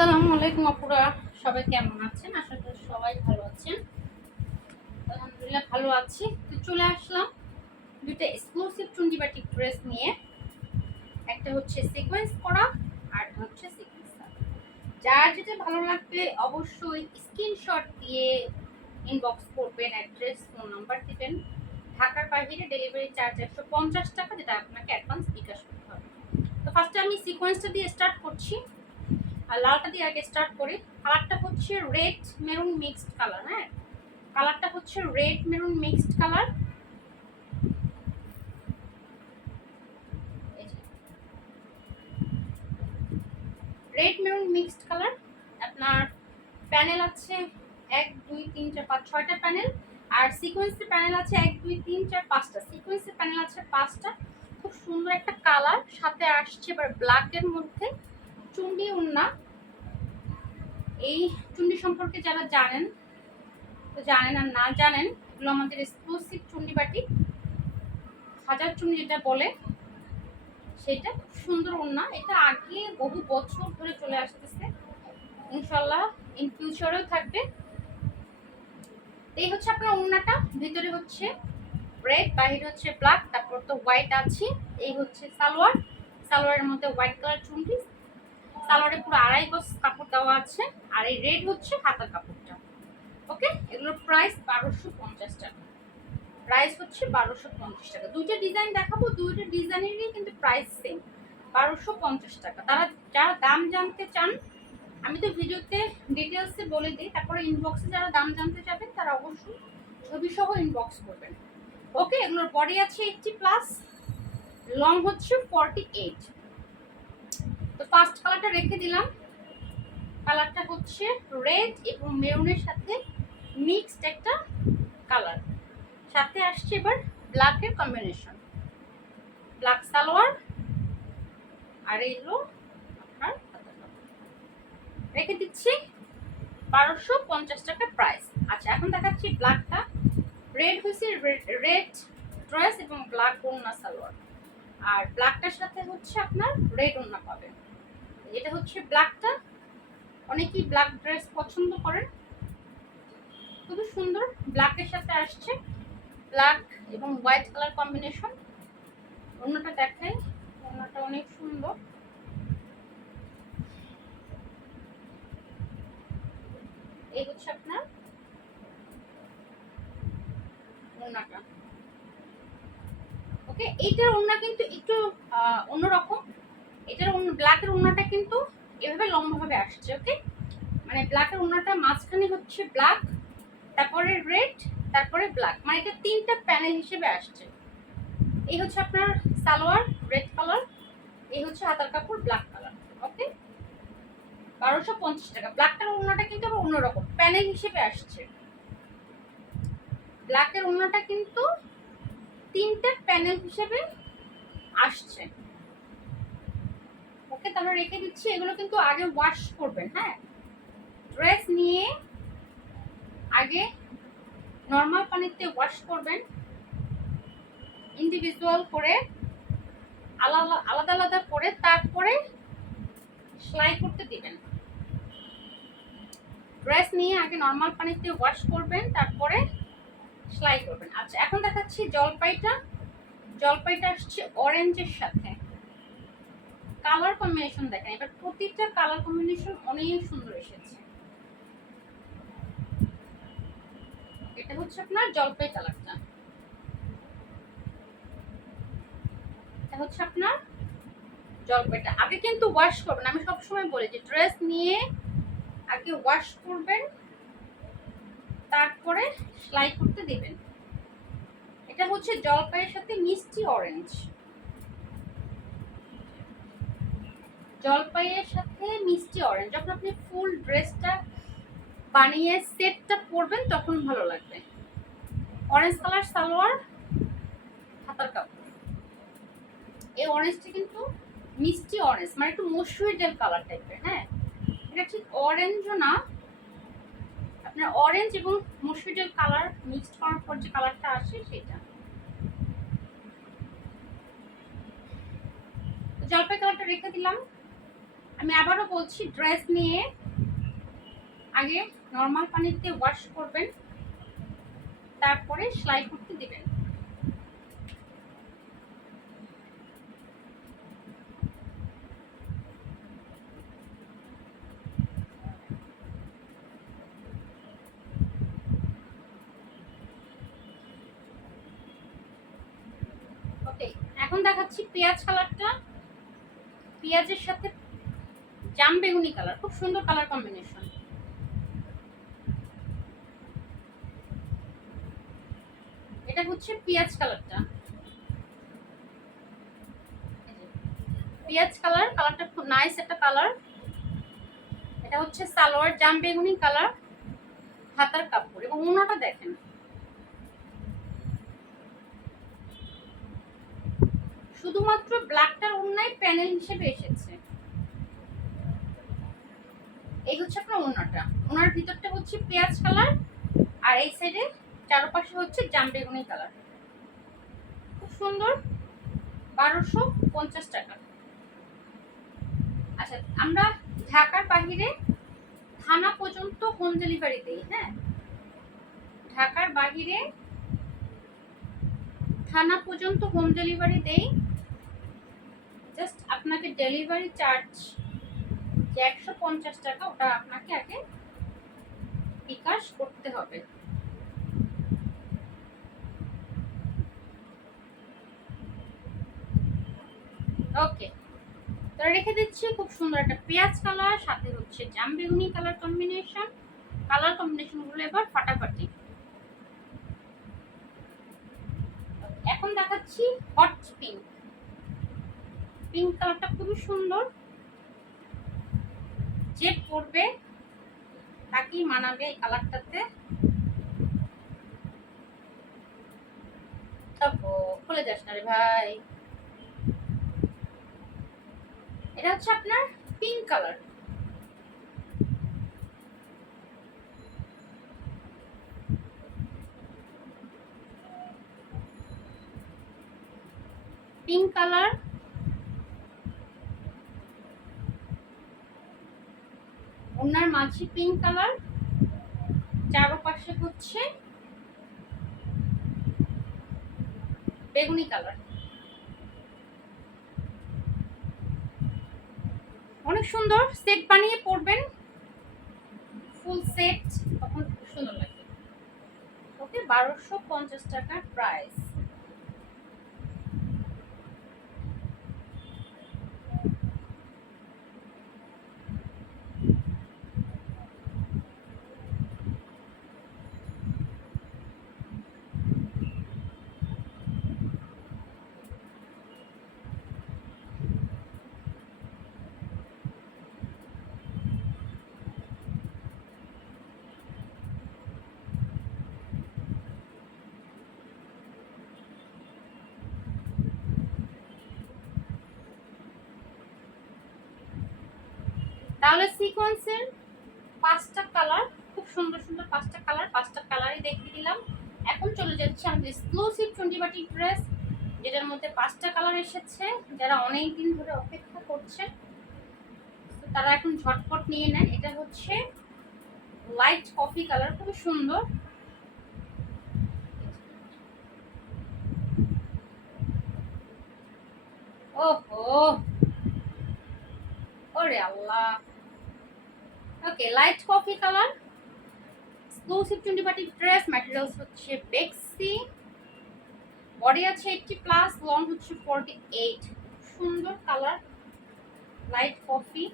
আসসালামু আলাইকুম আপুরা। সবাই কেমন আছেন? আশা করি সবাই ভালো আছেন। আলহামদুলিল্লাহ ভালো আছি। তো চলে আসলাম দুটো এক্সক্লুসিভ টুন্ডি বাটিক ড্রেস নিয়ে। একটা হচ্ছে সিকোয়েন্স করা আর হচ্ছে সিকোয়েন্স যার যেটা ভালো লাগবে অবশ্যই স্ক্রিনশট দিয়ে ইনবক্স করবেন অ্যাড্রেস ফোন নাম্বার দিবেন। ঢাকার বাইরে ডেলিভারি চার্জ একশো পঞ্চাশ টাকা, যেটা আপনাকে অ্যাডভান্স বিকাশ করতে হবে। তো ফার্স্টে আমি সিকোয়েন্সটা দিয়ে স্টার্ট করছি। আর লালটা দিয়ে আগে স্টার্ট করি। কালারটা হচ্ছে রেড মেরুন মিক্সড কালার হ্যাঁ? কালারটা হচ্ছে red maroon mixed colour red maroon mixed colour আপনার প্যানেল আছে এক, দুই, তিন, চার, পাঁচ, ছয়টা প্যানেল আর সিকোয়েন্সের প্যানেল আছে এক, দুই, তিন, চার, পাঁচটা। সিকোয়েন্সের প্যানেল আছে পাঁচটা। খুব সুন্দর একটা কালার সাথে আসছে এবার ব্ল্যাকের মধ্যে। চুন্ডি উন্না। এই চুন্ডি সম্পর্কে যারা জানেন, তো জানেন আর না জানেন, এগুলো আমাদের এক্সক্লুসিভ চুন্ডি বাটি। হাজার চুন্ডি যেটা বলে, সেটা খুব সুন্দর ওন্না এটা আগে বহু বছর ধরে চলে আসতেছে। ইনশাল্লাহ ইন ফিউচারেও থাকবে। এই হচ্ছে আপনার ওন্নাটা ভিতরে হচ্ছে রেড বাহিরে হচ্ছে ব্ল্যাক তারপর তো হোয়াইট আছে। এই হচ্ছে সালোয়ার। সালোয়ারের মধ্যে হোয়াইট কালার চুন্ডি। সালোয়ারে পুরো আড়াই গজ কাপড় দেওয়া আছে, আর এই রেড হচ্ছে হাতার কাপড়টা। ওকে এগুলোর প্রাইস বারোশো পঞ্চাশ টাকা। প্রাইস হচ্ছে বারোশো পঞ্চাশ টাকা। দুইটা ডিজাইন দেখাবো, দুইটা ডিজাইনেরই কিন্তু প্রাইস সেম বারোশো পঞ্চাশ টাকা। তারা যারা দাম জানতে চান, আমি তো ভিডিওতে ডিটেলসে বলে দিই, তারপরে ইনবক্সে যারা দাম জানতে চাবেন, তারা অবশ্যই ছবি সহ ইনবক্স করবেন। ওকে এগুলোর বডি আছে এইটটি প্লাস লং হচ্ছে ফর্টি এইট তো ফার্স্ট কালারটা রেখে দিলাম। কালারটা হচ্ছে রেড এবং মেরুনের সাথে মিক্সড একটা কালার সাথে আসছে এবার ব্ল্যাকের কম্বিনেশন ব্ল্যাক সালোয়ার, আর এই এইগুলো আপনার রেখে দিচ্ছি বারোশো পঞ্চাশ টাকা প্রাইস আচ্ছা এখন দেখাচ্ছি ব্ল্যাকটা রেড হয়েছে রেড ড্রেস এবং ব্ল্যাক ওড়না সালোয়ার। আর ব্ল্যাকটার সাথে হচ্ছে আপনার রেড ওড়না পাবেন। এটা হচ্ছে ব্ল্যাকটা অনেকেই ব্ল্যাক ড্রেস পছন্দ করেন। খুবই সুন্দর। ব্ল্যাকের সাথে আসছে ব্ল্যাক এবং হোয়াইট কালার কম্বিনেশন অন্যটা দেখাই। অন্যটা অনেক সুন্দর। এই হচ্ছে আপনার ওড়নাটা। ওকে এইটার ওড়না কিন্তু একটু অন্যরকম। এটার ব্ল্যাকের ওড়নাটা কিন্তু এভাবে লম্বাভাবে আসছে ওকে মানে ব্ল্যাকের ওড়নাটা মাঝখানে হচ্ছে ব্ল্যাক তারপরে রেড তারপরে ব্ল্যাক মানে এটা তিনটা প্যানেল হিসেবে আসছে। এই হচ্ছে আপনার সালোয়ার রেড কালার এই হচ্ছে হাতার কাপড় ব্ল্যাক কালার ওকে বারোশো পঞ্চাশ টাকা। ব্ল্যাকটার ওড়নাটা কিন্তু আবার অন্যরকম প্যানেল হিসেবে আসছে। ব্ল্যাকের ওড়নাটা কিন্তু তিনটে প্যানেল হিসেবে আসছে। ওকে তাহলে রেখে দিচ্ছি, এগুলো কিন্তু আগে ওয়াশ করবেন হ্যাঁ? ড্রেস নিয়ে আগে নর্মাল পানিতে ওয়াশ করবেন ইন্ডিভিজুয়াল করে, আলাদা আলাদা আলাদা করে তারপরে সেলাই করতে দিবেন। ড্রেস নিয়ে আগে নর্মাল পানিতে ওয়াশ করবেন, তারপরে সেলাই করবেন। আচ্ছা এখন দেখাচ্ছি জলপাইটা। জলপাইটা আসছে অরেঞ্জের সাথে। কালার কম্বিনেশন দেখেন, এবার প্রতিটা কালার কম্বিনেশন অনেক সুন্দর এসেছে। এটা হচ্ছে আপনার জলপাই কালারটা এটা হচ্ছে আপনার জলপাইটা। আগে কিন্তু ওয়াশ করবেন, আমি সবসময় বলি যে ড্রেস নিয়ে আগে ওয়াশ করবেন, তারপরে সেলাই করতে দিবেন। এটা হচ্ছে জলপাইয়ের সাথে মিষ্টি অরেঞ্জ জলপাইয়ের সাথে মিষ্টি অরেঞ্জ যখন আপনি ফুল ড্রেসটা বানিয়ে সেটটা পরবেন, তখন ভালো লাগবে। অরেঞ্জ কালার সালোয়ার হাতার কাপড়। এই অরেঞ্জটা কিন্তু মিষ্টি অরেঞ্জ মানে একটু মসুরি ডেল কালার টাইপের হ্যাঁ? এটা ঠিক অরেঞ্জও না। আপনার অরেঞ্জ এবং মসুরি ডেল কালার মিক্সড করার পর যে কালারটা আসে সেটা। জলপাই কালারটা রেখে দিলাম। আমি আবারও বলছি ড্রেস নিয়ে আগে নর্মাল পানিতে ওয়াশ করবেন, তারপরে সেলাই করতে দিবেন। এখন দেখাচ্ছি পেঁয়াজ কালারটা পেঁয়াজের সাথে জাম বেগুনি কালার খুব সুন্দর কালার কম্বিনেশন এটা হচ্ছে পেঁয়াজ কালারটা পেঁয়াজ কালার কালারটা খুব নাইস একটা কালার এটা হচ্ছে সালোয়ার জাম বেগুনি কালার হাতার কাপড়। এবং উনাটা দেখেন। শুধুমাত্র ব্ল্যাকটার অন্যায় প্যানেল হিসেবে এসেছে। এই হচ্ছে আপনার ওনাটা। ওনার ভিতরটা হচ্ছে পেঁয়াজ কালার, আর এই সাইডে চারপাশে হচ্ছে জাম বেগুনি কালার। খুব সুন্দর, বারোশো পঞ্চাশ টাকা। আচ্ছা আমরা ঢাকার বাহিরে থানা পর্যন্ত হোম ডেলিভারি দিই হ্যাঁ? ঢাকার বাহিরে থানা পর্যন্ত হোম ডেলিভারি দেই। জাস্ট আপনাকে ডেলিভারি চার্জ যে একশো পঞ্চাশ টাকা ওটা আপনাকে আগে বিকাশ করতে হবে। ওকে, তো রেখে দিচ্ছি, খুব সুন্দর একটা পেঁয়াজ কালার, সাথে হচ্ছে জাম বেগুনি কালার কম্বিনেশন কালার কম্বিনেশনগুলো এবার ফাটাফাটি। এখন দেখাচ্ছি হট পিঙ্ক পিঙ্ক কালারটা খুবই সুন্দর। যে পরবে তাকেই মানাবে এই কালারটাতে খুলে যাস না রে ভাই। এটা হচ্ছে আপনার পিঙ্ক কালার পিঙ্ক কালার ওনার মাঝে পিঙ্ক কালার চারপাশে হচ্ছে বেগুনি কালার অনেক সুন্দর সেট বানিয়ে পরবেন। ফুল সেট তখন খুব সুন্দর লাগে ওকে বারোশো পঞ্চাশ টাকার প্রাইস তাহলে সিকোয়েন্সের পাঁচটা কালার খুব সুন্দর সুন্দর পাঁচটা কালার পাঁচটা কালারই দেখিয়ে দিলাম। এখন চলে যাচ্ছে আমাদের এক্সক্লুসিভ টোয়েন্টি বাটি ড্রেস যেটার মধ্যে পাঁচটা কালার এসেছে, যারা অনেক দিন ধরে অপেক্ষা করছে। তারা এখন ঝটপট নিয়ে নেন। এটা হচ্ছে লাইট কফি কালার খুব সুন্দর। ওহো! ওরে আল্লাহ! Okay light coffee colour exclusive twenty party dress materials হচ্ছে বেক্সি বডি আছে এইটটি প্লাস লং হচ্ছে ফর্টি এইট সুন্দর colour light coffee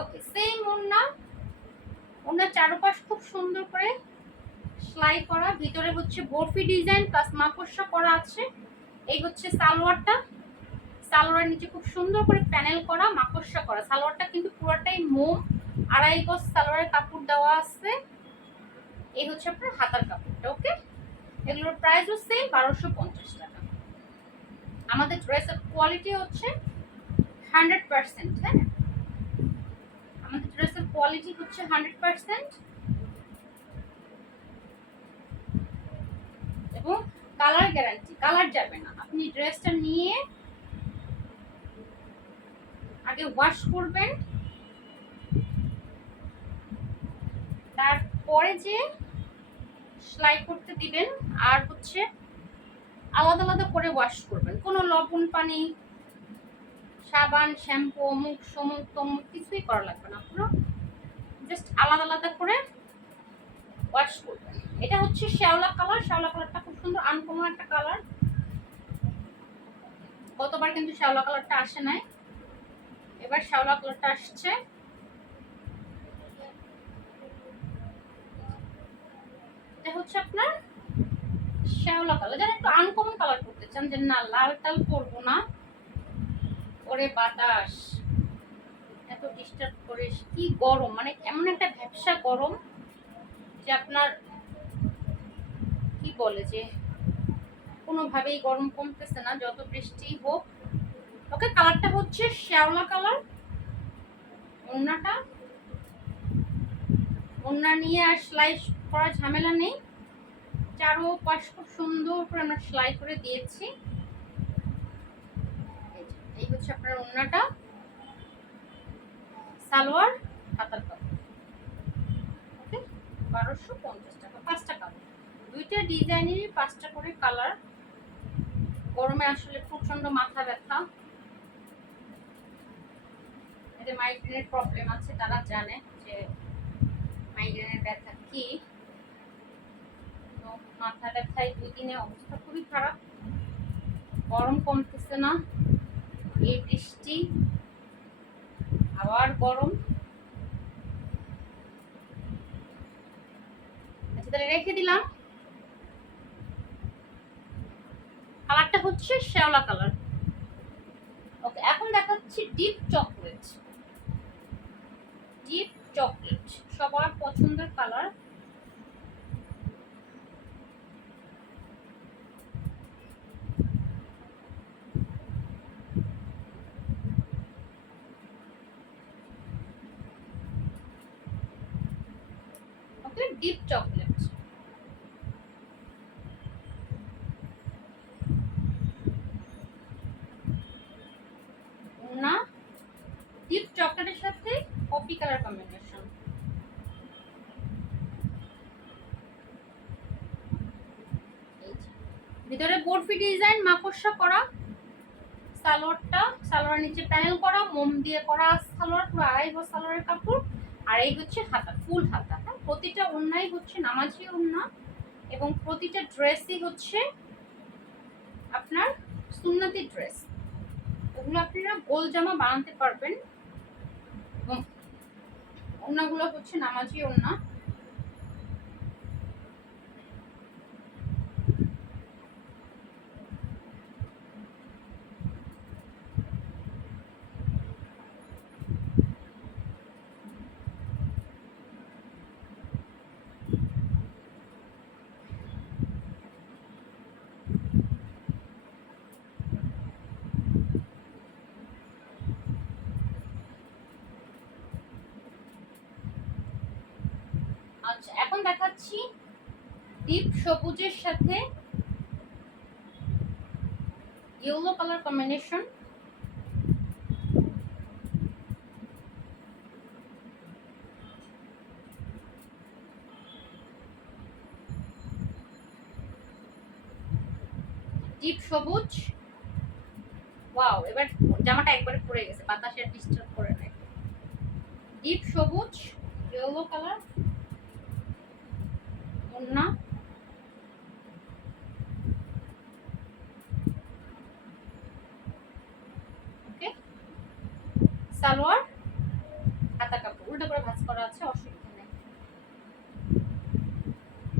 okay same ওড়না। ওড়নার চারপাশ খুব সুন্দর করে সেলাই করা। ভিতরে হচ্ছে বরফি ডিজাইন প্লাস মাকড়সা করা আছে। এই হচ্ছে সালোয়ারটা। সালোয়ার নিচে খুব সুন্দর করে প্যানেল করা, মাকড়সা করা। সালোয়ারটা কিন্তু পুরোটাই মোম, আড়াই গজ সালোয়ারের কাপড় দেওয়া আছে। এই হচ্ছে আপনার হাতার কাপড়টা, ওকে? এগুলোর প্রাইসও সেম বারোশো পঞ্চাশ টাকা। আমাদের ড্রেসের কোয়ালিটি হচ্ছে হান্ড্রেড পার্সেন্ট হ্যাঁ? আমাদের ড্রেসের কোয়ালিটি হচ্ছে হান্ড্রেড পার্সেন্ট এবং কালার গ্যারান্টি কালার যাবে না। আপনি ড্রেসটা নিয়ে আগে ওয়াশ করবেন। তারপরে যে সেলাই করতে দিবেন, আর হচ্ছে আলাদা আলাদা করে ওয়াশ করবেন। কোনো লবণ, পানি, সাবান শ্যাম্পু অমুক, সমুক, তমুক কিছুই করা লাগবে না। পুরো জাস্ট আলাদা আলাদা করে ওয়াশ করবেন। এটা হচ্ছে শ্যাওলা কালার শ্যাওলা কালারটা খুব সুন্দর আনকমন একটা কালার গতবার কিন্তু শ্যাওলা কালারটা আসে নাই। এবার শ্যাওলা কালারটা আসছে। এটা হচ্ছে আপনার শ্যাওলা কালার। যারা একটু আনকমন কালার করতে চান, যে না, লাল টাল করব না ওরে বাতাস। এত ডিস্টার্ব করে কি গরম মানে এমন একটা ভ্যাবসা গরম যে আপনার কি বলে যে কোনোভাবেই গরম কমতেছে না, যত বৃষ্টি হোক ওকে কালারটা হচ্ছে শ্যাওলা কালার ওড়নাটা। ওড়না নিয়ে আর সেলাই করা ঝামেলা নেই। চারো পাশ খুব সুন্দর করে আমরা সেলাই করে দিয়েছি। এই হচ্ছে আপনার ওড়নাটা। সালোয়ার হাতার কাপড়। ওকে বারোশো পঞ্চাশ টাকা, পাঁচটা কালার দুইটা ডিজাইনেরই পাঁচটা করে কালার গরমে আসলে প্রচণ্ড মাথা ব্যথা। এতে মাইগ্রেনের প্রবলেম আছে, তারা জানে যে মাইগ্রেনের ব্যথা কি। মাথা ব্যথায় দুই দিনে অবস্থা খুবই খারাপ। গরম কমতেছে না, এই বৃষ্টি, আবার গরম। আচ্ছা তাহলে রেখে দিলাম। কালারটা হচ্ছে শ্যাওলা কালার ওকে, এখন দেখাচ্ছি ডিপ চকলেট ডিপ চকলেট সবার পছন্দের কালার। ডিপ চকলেট না ডিপ চকলেটের সাথে ভিতরে বরফি ডিজাইন মাকড়সা করা, সালোয়ারটা সালোয়ার নিচে প্যানেল করা, মোম দিয়ে করা সালোয়ার, পুরো আড়াই গজ সালোয়ারের কাপড়, আর এই হচ্ছে হাতা ফুল হাতা হ্যাঁ? প্রতিটা ওড়নাই হচ্ছে নামাজি ওড়না, এবং প্রতিটা ড্রেসই হচ্ছে আপনার সুন্নতি ড্রেস ওগুলো আপনারা গোল জামা বানাতে পারবেন। ওড়নাগুলো হচ্ছে নামাজি ওড়না। আচ্ছা এখন দেখাচ্ছি ডিপ সবুজের সাথে ইয়েলো কালার কম্বিনেশন ডিপ সবুজ। ওয়াও এবার জামাটা একবারে পড়ে গেছে, বাতাসে ডিস্টার্ব করে নাই। ডিপ সবুজ ইয়েলো কালার ওড়না ওকে সালোয়ার, হাতা কাপড়, উল্টো করে ভাঁজ করা আছে, অসুবিধা নেই।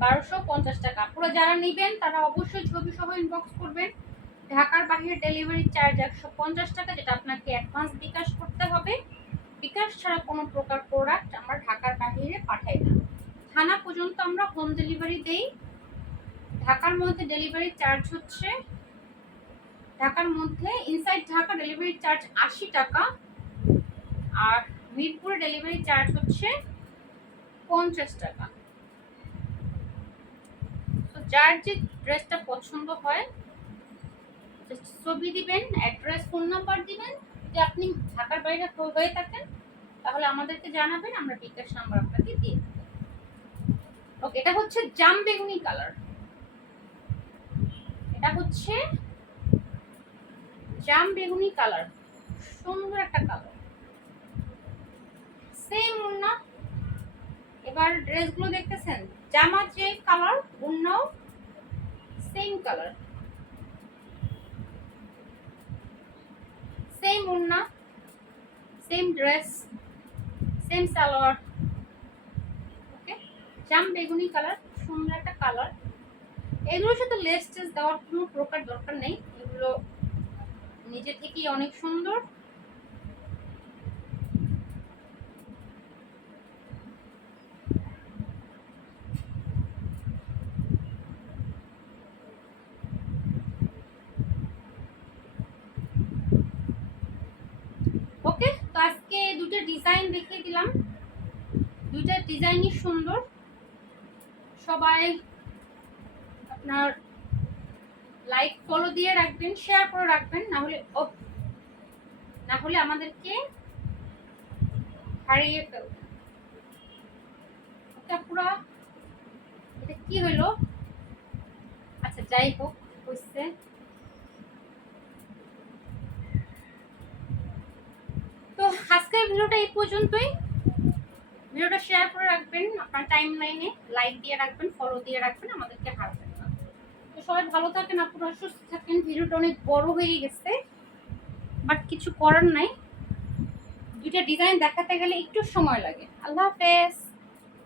বারোশো পঞ্চাশ টাকা। পুরো যারা নেবেন, তারা অবশ্যই ছবি সহ ইনবক্স করবেন। ঢাকার বাহিরে ডেলিভারি চার্জ একশো পঞ্চাশ টাকা, যেটা আপনাকে অ্যাডভান্স বিকাশ করতে হবে। বিকাশ ছাড়া কোনো প্রকার প্রোডাক্ট আমরা ঢাকার বাইরে পাঠাই না। থানা পর্যন্ত আমরা হোম ডেলিভারি দেই। ঢাকার মধ্যে ডেলিভারি চার্জ হচ্ছে, ঢাকার মধ্যে ইনসাইড ঢাকা ডেলিভারি চার্জ আশি টাকা, আর মিরপুরে ডেলিভারি চার্জ হচ্ছে পঞ্চাশ টাকা। তো যার যে ড্রেসটা পছন্দ হয় ছবি দিবেন অ্যাড্রেস ফোন নাম্বার দিবেন, যদি আপনি ঢাকার বাইরে হয়ে থাকেন, তাহলে আমাদেরকে জানাবেন, আমরা বিকাশ নাম্বার আপনাকে দিয়ে দেবো। ওকে এটা হচ্ছে জাম বেগুনি কালার এটা হচ্ছে জাম বেগুনি কালার সুন্দর একটা কালার সেম ওড়না এবার ড্রেসগুলো দেখতেছেন? জামা যে কালার ওড়নাও সেম কালার সেম ওড়না সেম ড্রেস সেম সালোয়ার জাম বেগুনি কালার, সুন্দর একটা কালার। এগুলোর সাথে লেস টেস দেওয়ার কোনো প্রকার দরকার নেই। এগুলো নিজে থেকেই অনেক সুন্দর। ওকে, তো আজকে দুটো ডিজাইন দেখিয়ে দিলাম। দুইটা ডিজাইনই সুন্দর। সবাই আপনার লাইক ফলো দিয়ে রাখবেন শেয়ার করে রাখবেন, না হলে না হলে আমাদেরকে হারিয়ে ফেলবে। ওকে পুরা এটা কি হইল? আচ্ছা যাই হোক, হইছে। তো আজকের ভিডিওটা এই পর্যন্তই। ভিডিওটা শেয়ার করে রাখবেন, আপনার টাইম লাইনে লাইক দিয়ে রাখবেন ফলো দিয়ে রাখবেন, আমাদেরকে হারবেন না তো সবাই ভালো থাকেন আপনারা সুস্থ থাকেন। ভিডিওটা অনেক বড় হয়ে গেছে বাট কিছু করার নাই। দুইটা ডিজাইন দেখাতে গেলে একটু সময় লাগে। আল্লাহ হাফেজ।